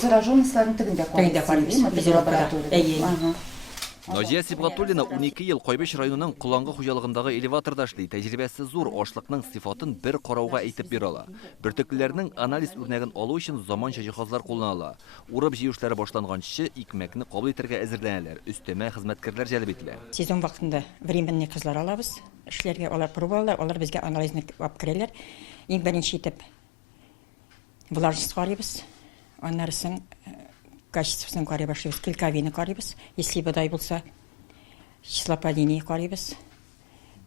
зараженностьларын тегендә карыйбыз. Назия Сибгатуллина 12 ел Кайбеш районының Кулаңгы хуҗалыгындагы элеваторда эшли. Тәҗрибәсе зур, ашлыкның сыйфатын бер карауга әйтеп бирә ала. Бөртекләрнең анализ үрнәген алу өчен заманча җиһазлар кулланыла. Урып җыюшлары башланганчы икмәкне кабул итәргә әзерләнәләр. Өстәмә хезмәткәрләр җәлеп ителә. Сезон вакытында временный кызлар алабыз. Эшләргә алар пробалар, алар безгә анализны алып керәләр. Иң беренче итеп влажность карыйбыз. Аннары соң качествосын карый башлыйбыз, килкавины карыйбыз. Если бодай булса, число падений карыйбыз.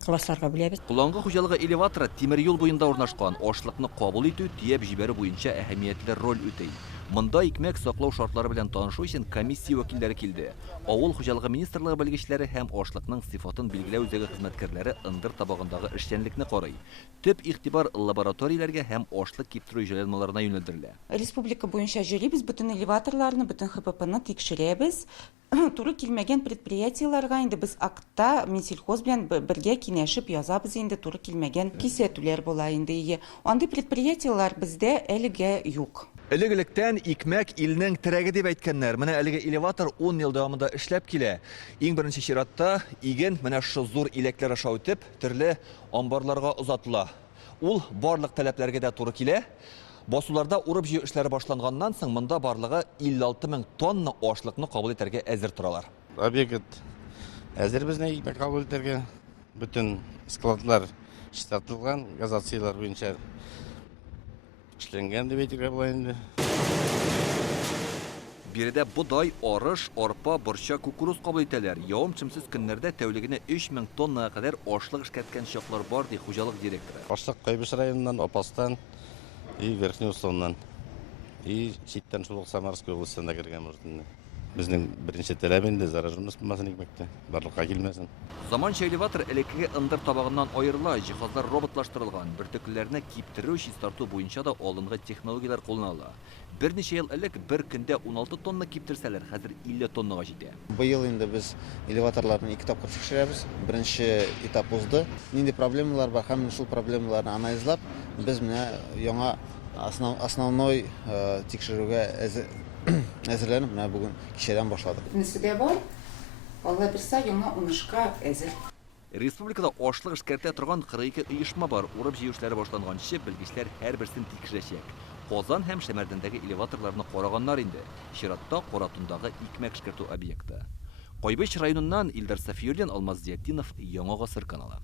Классларга бүләбез. Кулаңгы хуҗалыгы элеваторы тимер юл буенда урнашкан. Ашлыкны кабул итү, тиеп җибәрү буенча әһәмиятле роль үтәй. Монда икмәк саклау шартлары белән танышу өчен комиссия вәкилләре килде. Авыл хуҗалыгы министрлыгы белгечләре һәм ашлыкның сыйфатын билгеләү үзәге хезмәткәрләре ындыр табагындагы эшчәнлекне карый. Төп игътибар лабораторияләргә һәм ашлык киптерү җайланмаларына юнәлдерелә. Республика буенча җөрибез, бөтен элеваторларны, бөтен ХППны тикшерәбез. Туры килмәгән предприятиеләргә инде без актта Минсельхоз белән бергә киңәшеп язабыз, инде туры килмәгән кисәтүләр була инде. Андый предприятиеләр бездә әлегә юк. Элек-электән икмәк илнең терәге дип әйткәннәр. Менә әлеге элеватор 10 ел дәвамында эшләп килә. Иң беренче чиратта иген менә шу зур иләкләр аша үтеп, төрле амбарларга озатыла. Ул барлык таләпләргә дә туры килә. Басуларда урып җыю эшләре башланганнан соң монда барлыгы 56 000 тонна ашлыкны кабул итәргә әзер торалар. Объект әзер безне икмәк кабул итәргә. Bütün складлар чистартылган, газациялар буенча эшләнгән дип әйтергә була инде. Биредә будай, арыш, арпа, борчак, кукуруз кабул итәләр. Явым-чымсыз көннәрдә тәүлегенә 3000 тоннага кадәр ашлык эшкәрткән чаклар бар, ди хуҗалык директоры. Ашлык Кайбеш районыннан, Апастан и Верхний Услоннан. И читтән шул Самарская областенда кергән мөртенне. Безнең беренче таләп инде зараженность булмасын икмәктә, барлыкка килмәсен. Заманча элеватор элеккеге ындыр табагыннан аерыла, җиһазлар роботлаштырылган, бөртекләрне киптерү, чистарту буенча да алынгы технологиялар кулланыла. Берничә ел элек бер көндә 16 тонна киптерсәләр, хәзер 50 тоннага җитә. Быел инде без элеваторларны 2 тапкыр тикшерәбез. Беренче этап узды. Нинди проблемалар бар, һәм шул проблемаларны анализлап, без менә яңа основной тикшерүгә әзерләнеп, менә бүген кичәдән башладык. Нисбә бар? Алла берсә яңа уңышка әзер. Республикада ашлык эшкәртә торган 42 оешма бар. Урып җыю эшләре башланганчы белгечләр һәрберсен тикшерәчәк. Казан һәм Шәмәрдәндәге элеваторларны караганнар инде. Чиратта Каратундагы икмәк эшкәртү объекты. Кайбеш районыннан Илдар Сафиуллин, Алмаз Зиятдинов, Яңа Гасыр каналы.